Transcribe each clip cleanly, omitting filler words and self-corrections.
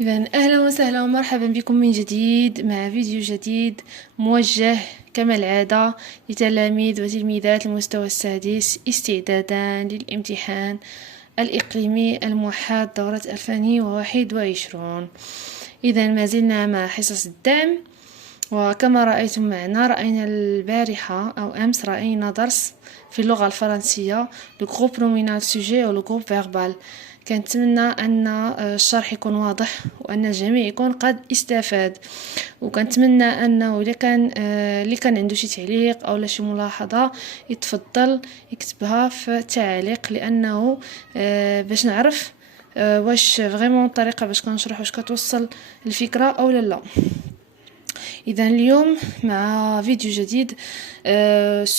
إذا أهلا وسهلا ومرحبا بكم من جديد مع فيديو جديد موجه كما العادة لتلاميذ وتلميذات المستوى السادس استعدادا للامتحان الإقليمي الموحد دورة 2021. إذا ما زلنا مع حصص الدعم، وكما رأيتم معنا رأينا البارحة أو أمس رأينا درس في اللغة الفرنسية لو groupe nominal sujet و لو groupe verbal. كنتمنى أن الشرح يكون واضح وأن الجميع يكون قد استفاد، وكنتمنى أنه اللي كان عنده شي تعليق أو شي ملاحظة يتفضل يكتبها في التعليق، لأنه باش نعرف واش فريمون الطريقة باش كنشرح واش كتوصل الفكرة أو لا. إذا اليوم مع فيديو جديد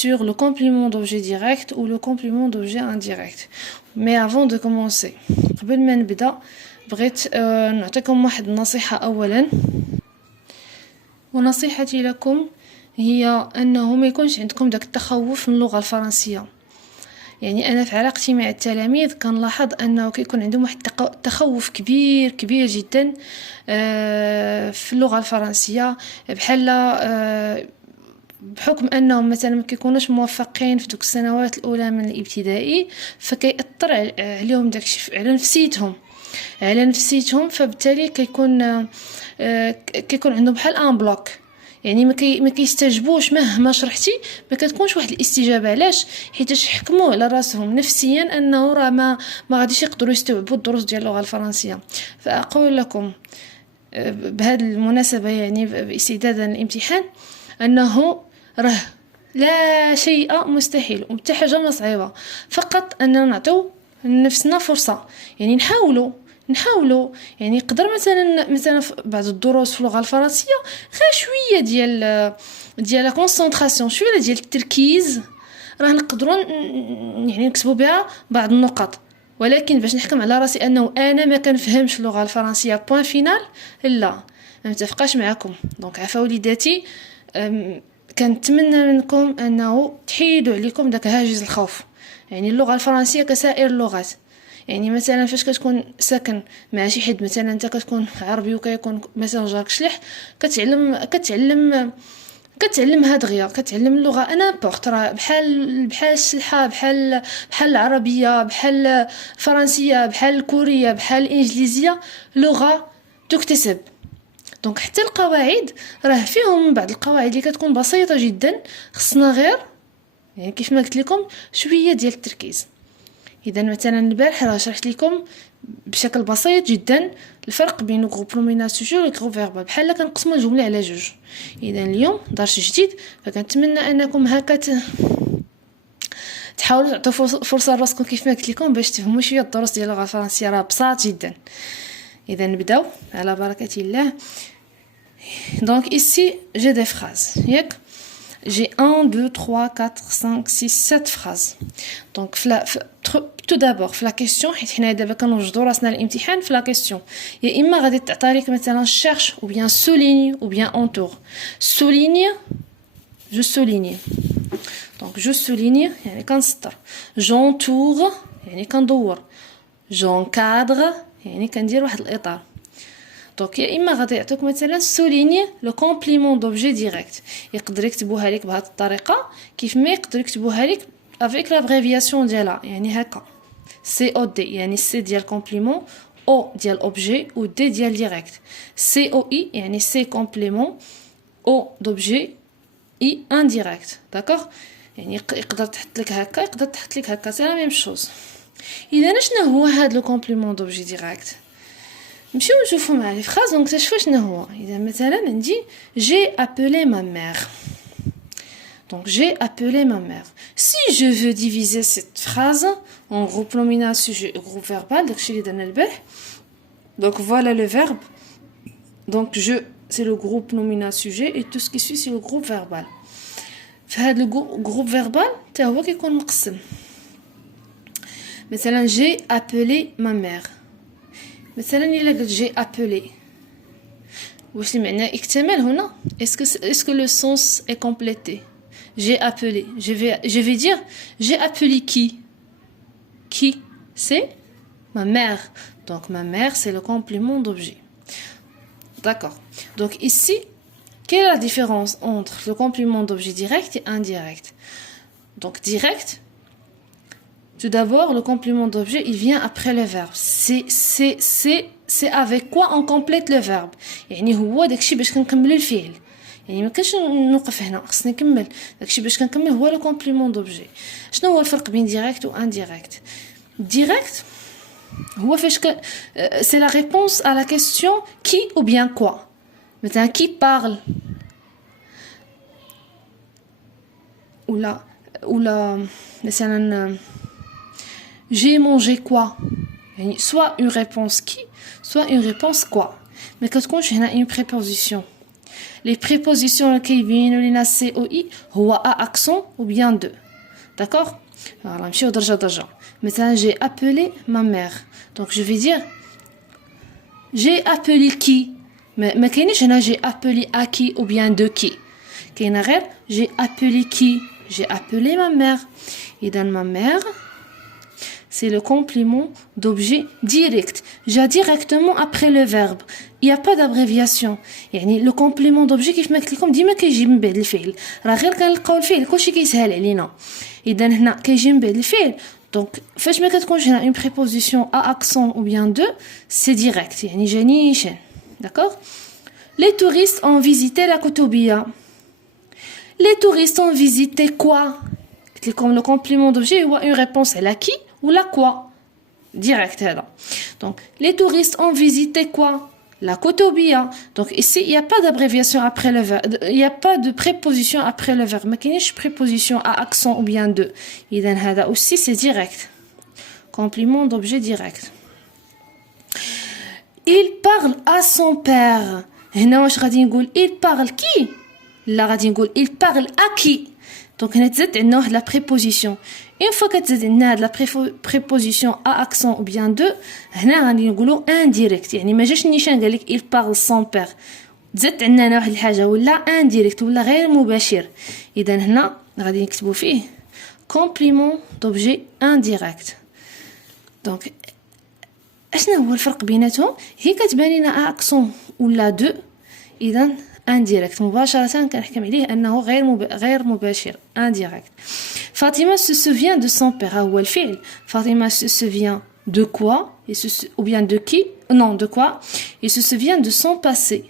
sur le complément d'objet direct ou le complément d'objet indirect. Mais avant de commencer, قبل ما نبدأ بغيت نعطيكم واحد النصيحة أولا، ونصيحتي لكم هي أنه ما يكونش عندكم داك التخوف من اللغة الفرنسية. يعني أنا في علاقتي مع التلاميذ كنلاحظ أنه كيكون عندهم واحد تخوف كبير كبير جدا في اللغة الفرنسية، بحكم أنهم مثلا ما كيكونوش موفقين في دوك السنوات الأولى من الابتدائي، فكيأثر عليهم داكشي على نفسيتهم فبالتالي كيكون عندهم بحال ان بلوك. يعني ما كيستجبوش مهما شرحتي، ما كتكونش واحد الاستجابه. علاش؟ حيتاش حكموا على راسهم نفسيا انه راه ما غاديش يقدروا يستوعبوا الدروس ديال اللغه الفرنسيه. فاقول لكم بهذه المناسبه، يعني باستعدادا للامتحان، انه راه لا شيء مستحيل وحتى حاجه ما صعيبه، فقط اننا نعطيو لنفسنا فرصه. يعني نحاولوا يعني يقدر مثلا في بعض الدروس في اللغه الفرنسيه غير شويه ديال لا كونسونطراسيون، شويه ديال التركيز، راه نقدروا يعني نكتبوا بها بعض النقط. ولكن باش نحكم على راسي انه انا ما كنفهمش اللغه الفرنسيه بوين فينال، لا، ما متفقاش معكم. دونك عفا وليداتي، كنتمنى منكم انه تحيدوا عليكم داك هاجس الخوف. يعني اللغه الفرنسيه كسائر اللغات، يعني مثلا فاش كتكون ساكن مع شي حد، مثلا انت كتكون عربي وكيكون مثلا جارك شلح، كتعلم دغيا، كتعلم اللغه انا بورت، راه بحال الشلحه، بحال العربيه، بحال الفرنسيه، بحال الكوريه، بحال الانجليزيه، لغه تكتسب. دونك حتى القواعد راه فيهم بعض القواعد اللي كتكون بسيطه جدا، خصنا غير يعني كيف ما قلت لكم شويه ديال التركيز. اذا مثلا البارح راه شرحت لكم بشكل بسيط جدا الفرق بين الجروب نومينال سوجي والجروب فيربال، بحال كنقسموا الجمله على جوج. اذا اليوم درس جديد، فكنتمنى انكم هكا تحاولوا تعطوا فرصه لراسكم كيف ما قلت لكم باش تفهموا شويه الدروس ديال اللغه الفرنسيه، راه بساط جدا. اذا نبداو على بركه الله. Donc ici j'ai des phrases. J'ai 1, 2, 3, 4, 5, 6, 7 phrases. Donc tout d'abord في la question، حيت حنا دابا كنوجدوا راسنا الامتحان في la question. يا اما غادي تعطي لك مثلا cherche ou bien souligne ou bien entoure. Souligne، je souligne. Donc je souligne يعني كنسطر. J'entoure يعني كندور. J'encadre يعني كندير واحد الاطار. دونك يا اما غادي يعطيك مثلا سوليني لو كومبليمون دوبجي ديريكت، يقدر يكتبوها لك بهذه الطريقه، كيف ما يقدر يكتبوها لك افيك لابريفياسيون ديالها، يعني هكا سي او دي، يعني سي ديال كومبليمون، او ديال اوبجي، و دي ديال ديريكت. سي او اي يعني سي كومبليمون، او دوبجي، اي انديريكت. داكوغ؟ يعني يقدر تحط لك هكا، يقدر تحط لك هكا، سي لا ميم شوز. اذا شنو هو هذا لو كومبليمون دوبجي ديريكت؟ نمشيو نشوفو مع لي فراز ونكتشفوا شنو هو. اذا مثلا عندي j'ai appelé ma mère. Donc j'ai appelé ma mère. Si je veux diviser cette phrase en groupe nominal sujet et groupe verbal, داكشي اللي درنا البارح. Donc voilà le verbe. Donc je c'est le groupe nominal sujet et tout ce qui suit c'est le groupe verbal. في هذا الجروب فيربال حتى هو كيكون مقسم. مثلا j'ai appelé ma mère. مثلا إلا قلت j'ai appelé، واش المعنى اكتمل هنا؟ est-ce que le sens est complété؟ j'ai appelé، je vais dire j'ai appelé qui c'est ma mère. Donc ma mère c'est le complément d'objet. D'accord. Donc ici, quelle est la différence entre le complément d'objet direct et indirect? Donc direct, tout d'abord, le complément d'objet, il vient après le verbe. C'est avec quoi on complète le verbe. يعني هو داكشي باش كنكمل الفعل. يعني ما كاينش نوقف هنا، خصني نكمل. داكشي باش كنكمل هو le complément d'objet. شنو هو الفرق بين direct و indirect? Direct, هو فاش c'est la réponse à la question qui ou bien quoi. مثلا qui parle ou مثلا j'ai mangé quoi. يعني soit une réponse qui, soit une réponse quoi. Mais كتكونش هنا une préposition. Les prépositions qui viennent لينا C ou I هو à accent ou bien de. D'accord? Alors نمشيو درجة درجة. مثلا j'ai appelé ma mère. Donc je vais dire j'ai appelé qui. ما كاينش هنا j'ai appelé à qui ou bien de qui. كاينه غير j'ai appelé qui. J'ai appelé ma mère. Et dans ma mère, c'est le complément d'objet direct. J'ai directement après le verbe. Il n'y a pas d'abréviation. يعني le complément d'objet كيف ما قلت لكم ديما كيجي من بعد الفعل. راه غير كنلقاو الفعل كلشي كيسهل علينا. إذا هنا كيجي من بعد الفعل. Donc فاش ما كتكونش هنا une préposition à accent ou bien de, c'est direct. يعني جاني شان. D'accord? Les touristes ont visité la Koutoubia. Les touristes ont visité quoi? Comme le complément d'objet ou une réponse à la qui ou la quoi. Direct. Donc, les touristes ont visité quoi? La Koutoubia. Donc, ici, il n'y a pas d'abréviation après le verbe. Il n'y a pas de préposition après le verbe. Mais il y a une préposition à accent ou bien de. Et dans aussi, c'est direct. Complément d'objet direct. Il parle à son père. Il parle qui? Là, il parle à qui? Donc, on a la préposition. Une fois que tu as la préposition à accent ou bien de, on a indirect. يعني ما جاش نيشان قال لك il parle sans père. زدت عندنا واحد الحاجة ولا indirect ولا غير مباشر. إذا هنا غادي نكتبوا فيه complément d'objet indirect. Donc, اشنا هو الفرق بيناتهم؟ هي كتبان لنا accent ولا de. إذا indirect مباشرة كنحكم عليه أنه غير مباشر indirect. Fatima se souvient de son père. هو الفعل. Fatima se souvient de quoi ou bien de qui? Non, de quoi? Il se souvient de son passé.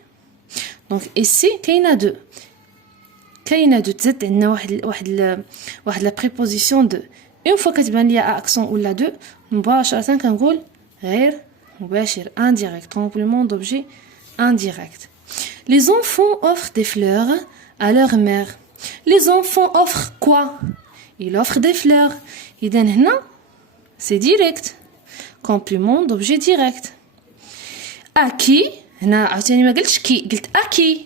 Donc ici كاينه de تزاد عندنا واحد la préposition de. Une fois كتبان ليا accent ولا de مباشرة كنقول غير مباشر indirect. Complément d'objet indirect. Les enfants offrent des fleurs à leur mère. Les enfants offrent quoi? Ils offrent des fleurs. إذا هنا c'est direct. Complément d'objet direct. À qui? هنا عاوتاني ما قلتش كي، قلت à qui.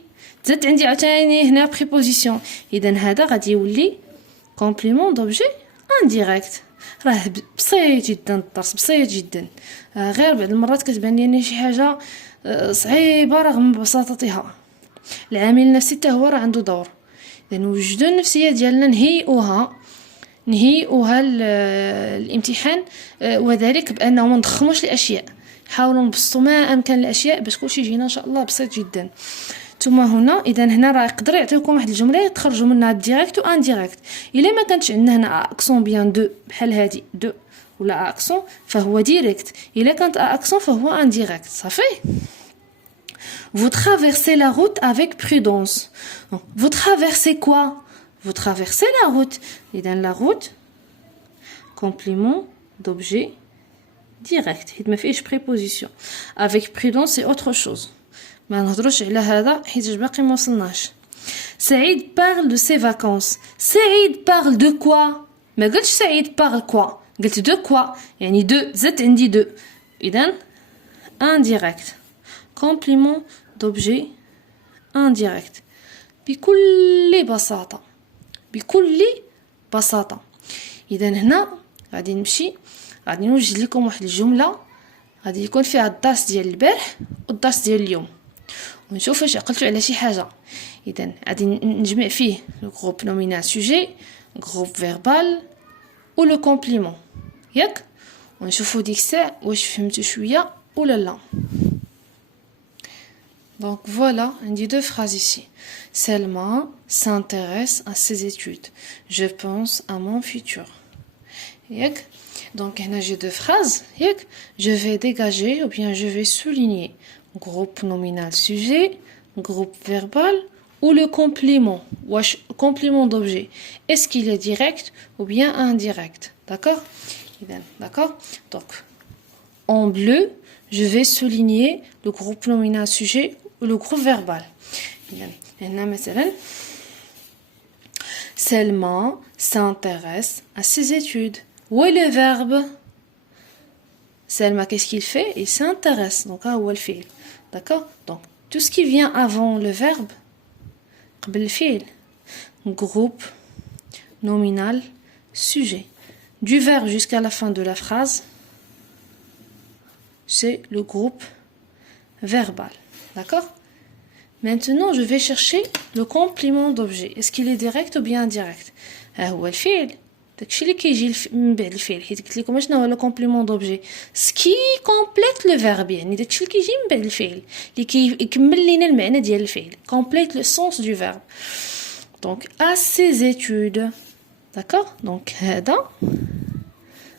زدت عندي عاوتاني هنا préposition. إذا هذا غادي يولي complément d'objet indirect. راه بسيط جدا الدرس، بسيط جدا. غير بعض المرات كتبان لي شي حاجة صعيبة رغم بساطتها. العامل النفسي حتى هو راه عنده دور. إذا وجدوا النفسية ديالنا نهيئوها الامتحان، وذلك بأنه ما نضخموش الأشياء. حاولوا نبسطوا ما أمكن الأشياء باش كلشي يجينا إن شاء الله بسيط جدا. ثم هنا إذا هنا راه يقدر يعطيكم واحد الجملة تخرجوا منها ديريكت و انديريكت. إلا ما كانتش عندنا هنا أكسون بيان دو بحال هادي دو ولا أكسون فهو ديريكت. إلا كانت أكسون فهو انديريكت. صافي. Vous traversez la route avec prudence. Vous traversez quoi? Vous traversez la route. Et dans la route, complément d'objet direct. Il me fait préposition. Avec prudence, c'est autre chose. ما نهضروش على هذا حيت باقي ما وصلناش. سعيد parle de ses vacances. سعيد parle de quoi? ما قلتش سعيد parle quoi. قلت de quoi. يعني de زدت عندي de. إذن indirect. Complément d'objet indirect. بكل بساطة. إذا هنا غادي نوجد لكم واحد الجملة غادي يكون فيها الدرس ديال البارح والدرس ديال اليوم، ونشوف واش عقلتوا على شي حاجة. إذا غادي نجمع فيه لو groupe nominal sujet, groupe verbal و لو complément ياك، ونشوفوا ديك الساعة واش فهمتوا شوية ولا لا. Donc voilà, on dit deux phrases ici. Selma s'intéresse à ses études. Je pense à mon futur. Yak. Donc j'ai deux phrases. Yak. Je vais dégager ou bien je vais souligner. Groupe nominal sujet, groupe verbal ou le complément. Wesh, complément d'objet. Est-ce qu'il est direct ou bien indirect? D'accord? D'accord? Donc, en bleu, je vais souligner le groupe nominal sujet ou le groupe verbal. Selma s'intéresse à ses études. Où est le verbe? Selma, qu'est-ce qu'il fait? Il s'intéresse. Donc, où est le fil? D'accord? Donc, tout ce qui vient avant le verbe, le fil, groupe nominal sujet. Du verbe jusqu'à la fin de la phrase, c'est le groupe verbal. D'accord? Maintenant, je vais chercher le complément d'objet. Est-ce qu'il est direct ou bien indirect? هو الفعل. داكشي اللي كيجي من بعد الفعل حيت قلت لكم شنو هو لو كومبليمون دوبجي سكي كومبليت لو فيرب يعني داكشي اللي كيجي من بعد الفعل اللي كيكمل لينا المعنى ديال الفعل كومبليت لو سونس دو فيرب دونك à ses études. D'accord? Donc هذا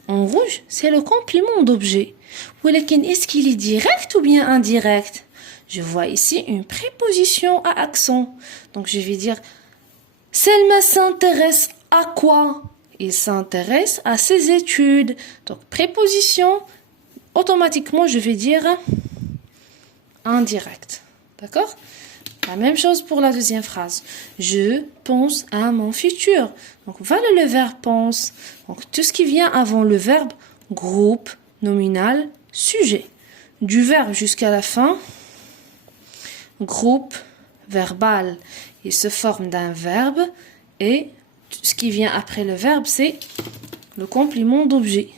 en rouge c'est le complément d'objet. ولكن est-ce qu'il est direct ou bien indirect? Je vois ici une préposition à accent. Donc je vais dire Selma s'intéresse à quoi? Il s'intéresse à ses études. Donc préposition, automatiquement je vais dire indirect. D'accord? La même chose pour la deuxième phrase. Je pense à mon futur. Donc voilà le verbe pense. Donc tout ce qui vient avant le verbe, groupe, nominal, sujet. Du verbe jusqu'à la fin, groupe verbal. Il se forme d'un verbe et ce qui vient après le verbe, c'est le complément d'objet.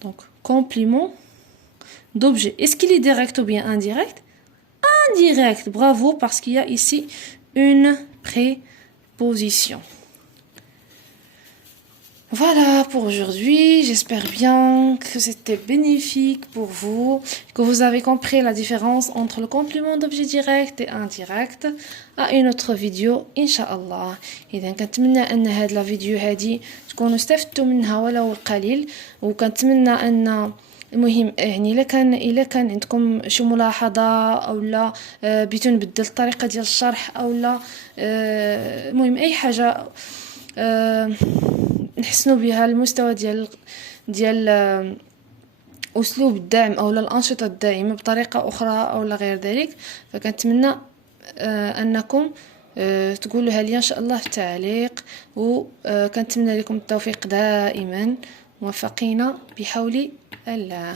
Donc, complément d'objet. Est-ce qu'il est direct ou bien indirect? Indirect, bravo, parce qu'il y a ici une préposition. Voilà pour aujourd'hui, j'espère bien que c'était bénéfique pour vous, que vous avez compris la différence entre le complément d'objet direct et indirect. À une autre vidéo, Inch'Allah. إذا كنتمنى أن هاد لا فيديو هادي تكونوا استفدتوا منها ولو القليل وكنتمنى أن المهم يعني إلا كان عندكم شي ملاحظة أو لا بغيتو نبدل الطريقة ديال الشرح أو لا المهم أي حاجة نحسنوا بها المستوى ديال اسلوب الدعم او الانشطه الداعمه بطريقه اخرى او لا غير ذلك فكنتمنى انكم تقولوها لي ان شاء الله في التعليق وكنتمنى لكم التوفيق دائما موفقين بحول الله.